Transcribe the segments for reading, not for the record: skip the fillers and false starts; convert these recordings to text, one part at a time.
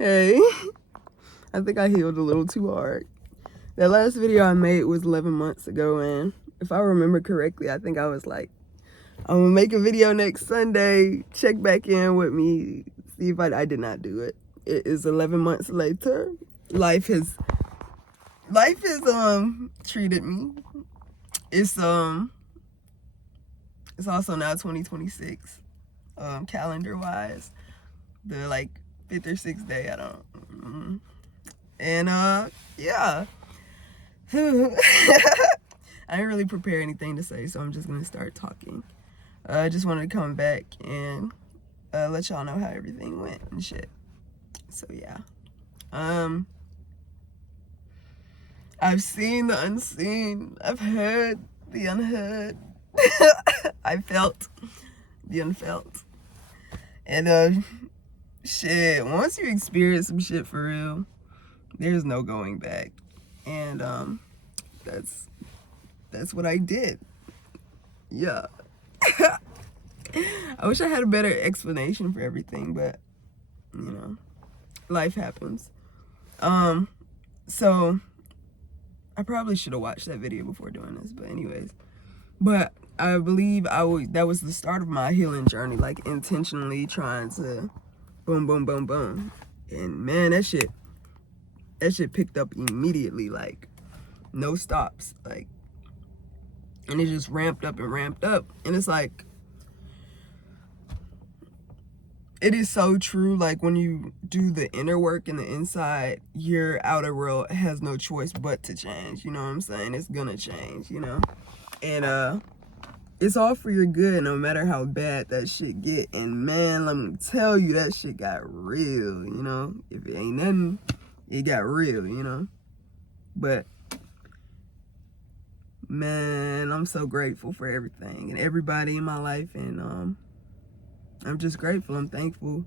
Hey, I think I healed a little too hard. That last video I made was 11 months ago, and if I remember correctly, I think I was like, I'm gonna make a video next Sunday, check back in with me, see if I did not do it. It is 11 months later. Life has treated me. It's also now 2026, calendar wise. The like 5th or 6th day, I don't. And yeah. I didn't really prepare anything to say, so I'm just gonna start talking. I just wanted to come back and let y'all know how everything went and shit. So yeah. I've seen the unseen. I've heard the unheard. I felt the unfelt. And shit, once you experience some shit for real, there's no going back. And that's what I did. Yeah. I wish I had a better explanation for everything, but you know, life happens. So I probably should have watched that video before doing this, but anyways. But I believe that was the start of my healing journey, like intentionally trying to boom, boom, boom, boom. And man, that shit picked up immediately, like no stops, like, and it just ramped up and ramped up. And it's like, it is so true. Like when you do the inner work and the inside, your outer world has no choice but to change. You know what I'm saying? It's gonna change, you know? And it's all for your good, no matter how bad that shit get. And man, let me tell you, that shit got real, you know? If it ain't nothing, it got real, you know? But man, I'm so grateful for everything and everybody in my life. And I'm just grateful. I'm thankful.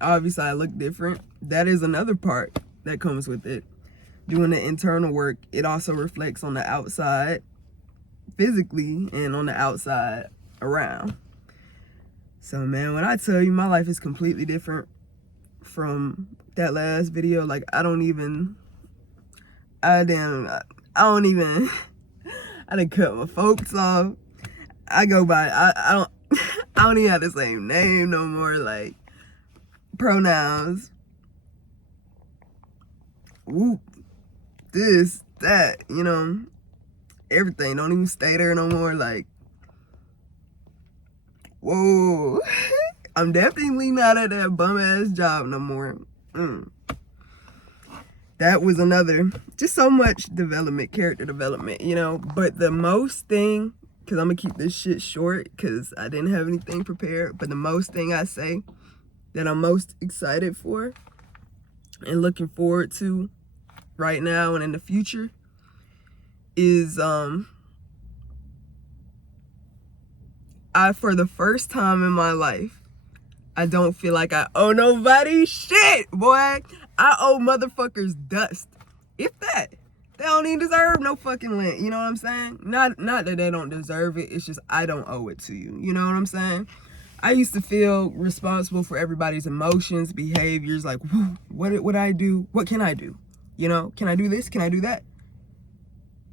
Obviously I look different. That is another part that comes with it. Doing the internal work, it also reflects on the outside physically and on the outside around. So man, when I tell you my life is completely different from that last video, like I don't even I done cut my folks off. I go by I don't even have the same name no more, like pronouns. Whoop. This, that, you know, everything. Don't even stay there no more. Like, whoa. I'm definitely not at that bum ass job no more. That was another, just so much development, character development, you know. But the most thing, because I'm going to keep this shit short because I didn't have anything prepared, but the most thing I say that I'm most excited for and looking forward to right now and in the future is I, for the first time in my life, I don't feel like I owe nobody shit, boy. I owe motherfuckers dust. If that. They don't even deserve no fucking rent, you know what I'm saying? Not that they don't deserve it, it's just I don't owe it to you, you know what I'm saying? I used to feel responsible for everybody's emotions, behaviors, like, what I do? What can I do? You know, can I do this? Can I do that?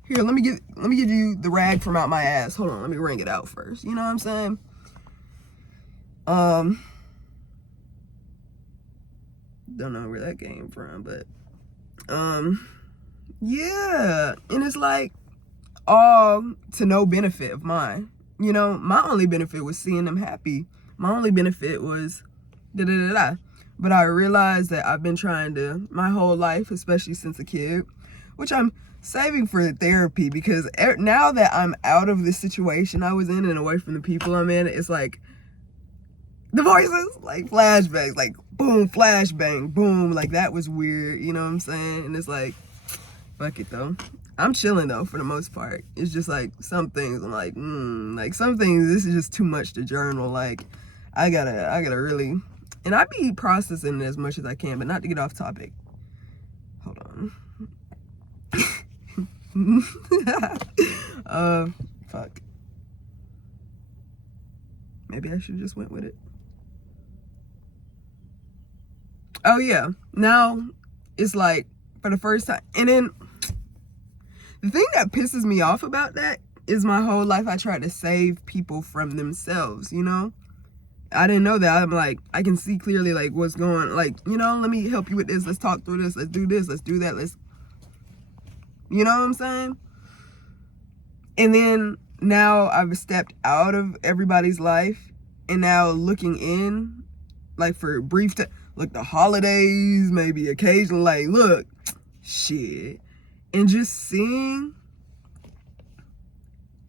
Here, let me give you the rag from out my ass. Hold on, let me wring it out first. You know what I'm saying? Don't know where that came from, but yeah. And it's like all to no benefit of mine. You know, my only benefit was seeing them happy. My only benefit was da-da-da-da. But I realized that I've been trying to, my whole life, especially since a kid, which I'm saving for therapy, because now that I'm out of this situation I was in and away from the people I'm in, it's like the voices, like flashbacks, like boom, flashbang, boom, like that was weird, you know what I'm saying? And it's like, fuck it though. I'm chilling though for the most part. It's just like some things I'm like some things, this is just too much to journal. Like I gotta really, and I be processing it as much as I can, but not to get off topic. Hold on. Fuck. Maybe I should have just went with it. Oh yeah, now it's like for the first time. And then the thing that pisses me off about that is my whole life I tried to save people from themselves, you know? I didn't know that. I'm like, I can see clearly like what's going, like, you know, let me help you with this. Let's talk through this. Let's do this. Let's do that. Let's, you know what I'm saying? And then now I've stepped out of everybody's life, and now looking in, like for brief time, like the holidays, maybe occasionally, like, look, shit. And just seeing,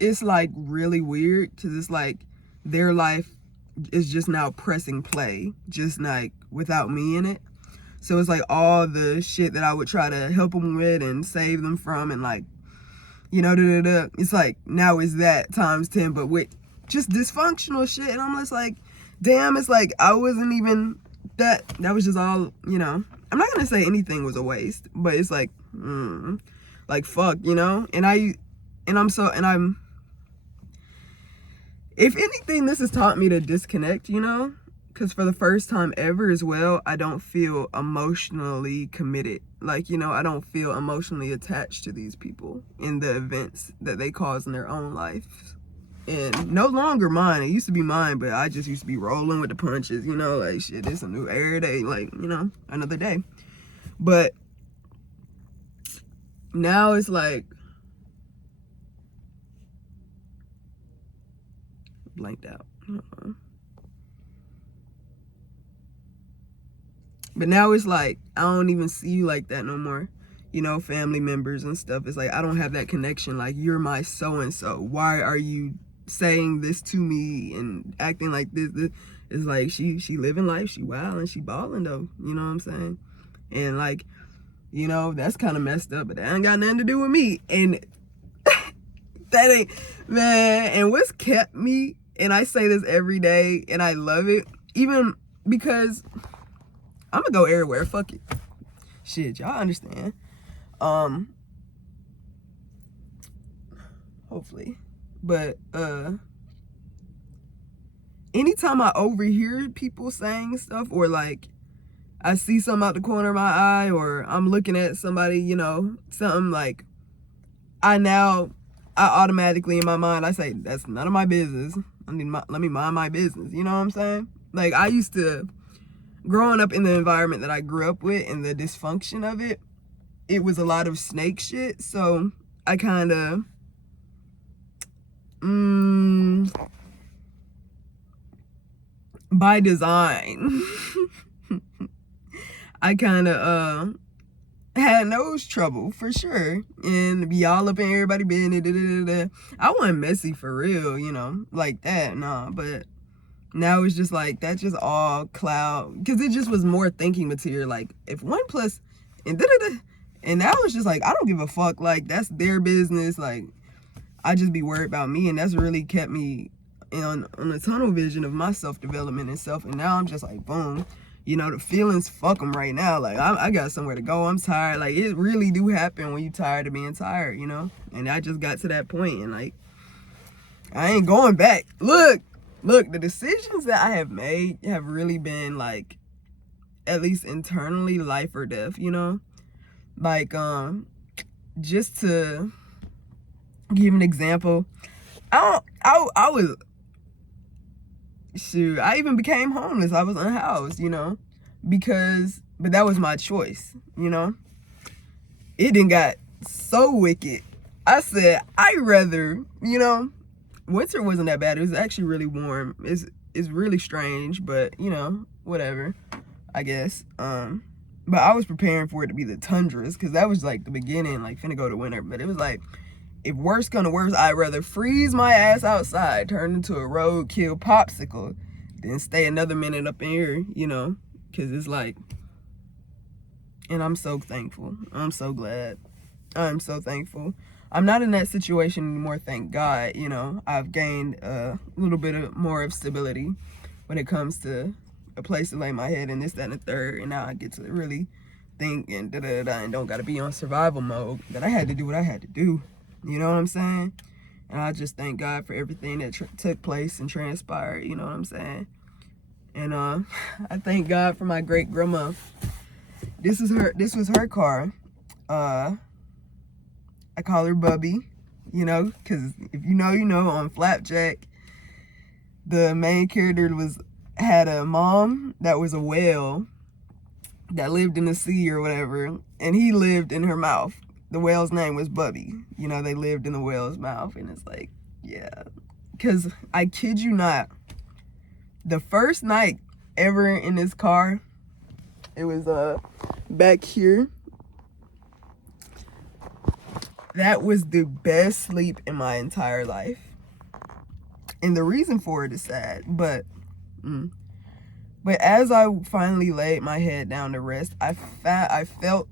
it's like really weird because it's like their life is just now pressing play, just like without me in it. So it's like all the shit that I would try to help them with and save them from, and like, you know, it's like now is that times 10, but with just dysfunctional shit. And I'm just like, damn, it's like I wasn't even that was just all, you know. I'm not gonna say anything was a waste, but it's like like fuck, you know. And I'm if anything, this has taught me to disconnect, you know, because for the first time ever as well, I don't feel emotionally committed. Like, you know, I don't feel emotionally attached to these people in the events that they cause in their own life. And no longer mine. It used to be mine, but I just used to be rolling with the punches, you know, like shit, it's a new every day, like, you know, another day. But now it's like, blanked out. But now it's like I don't even see you like that no more, you know, family members and stuff. It's like I don't have that connection. Like, you're my so-and-so, why are you saying this to me and acting like this? It's like she living life, she wild and she balling though, you know what I'm saying? And like, you know, that's kind of messed up, but that ain't got nothing to do with me. And that ain't, man. And what's kept me, and I say this every day and I love it, even because I'm gonna go everywhere, fuck it, shit, y'all understand. Hopefully. But anytime I overhear people saying stuff, or like I see something out the corner of my eye, or I'm looking at somebody, you know, something, like I automatically in my mind I say, that's none of my business. Let me mind my business, you know what I'm saying? Like, I used to, growing up in the environment that I grew up with and the dysfunction of it, it was a lot of snake shit. So I kind of by design I kind of had nose trouble for sure, and be all up in everybody business. I wasn't messy for real, you know, like that, nah. But now it's just like, that's just all cloud, because it just was more thinking material, like if 1 plus and and now it's just like I don't give a fuck, like that's their business. Like, I just be worried about me, and that's really kept me on a tunnel vision of my self-development and self. And now I'm just like, boom, you know, the feelings, fuck them right now. Like, I got somewhere to go. I'm tired. Like, it really do happen when you tired of being tired, you know? And I just got to that point, and like, I ain't going back. Look, the decisions that I have made have really been like, at least internally, life or death, you know? Like, just to give an example, I was, shoot, I even became homeless. I was unhoused, you know, but that was my choice, you know. It didn't got so wicked. I said, I'd rather, you know, winter wasn't that bad. It was actually really warm. It's really strange, but you know, whatever, I guess. But I was preparing for it to be the tundras, because that was like the beginning, like finna go to winter. But it was like, if worse come to worse, I'd rather freeze my ass outside, turn into a roadkill popsicle, than stay another minute up in here, you know, because it's like, and I'm so thankful. I'm so glad. I'm so thankful. I'm not in that situation anymore, thank God. You know, I've gained a little bit more of stability when it comes to a place to lay my head, and this, that, and the third. And now I get to really think and and don't got to be on survival mode. But I had to do what I had to do. You know what I'm saying? And I just thank God for everything that took place and transpired. You know what I'm saying? And I thank God for my great grandma. This was her car. I call her Bubby, you know, because if you know, you know. On Flapjack, the main character had a mom that was a whale that lived in the sea or whatever, and he lived in her mouth. The whale's name was Bubby. You know, they lived in the whale's mouth, and it's like, yeah. Because I kid you not, the first night ever in this car, it was back here. That was the best sleep in my entire life. And the reason for it is sad, but as I finally laid my head down to rest, I felt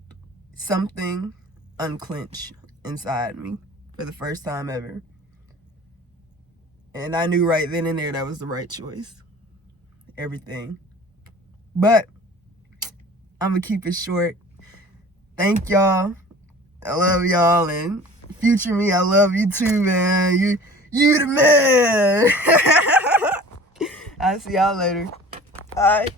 something unclench inside me for the first time ever. And I knew right then and there that was the right choice. Everything. But I'm gonna keep it short. Thank y'all. I love y'all, and future me, I love you too, man. You the man. I'll see y'all later. All right.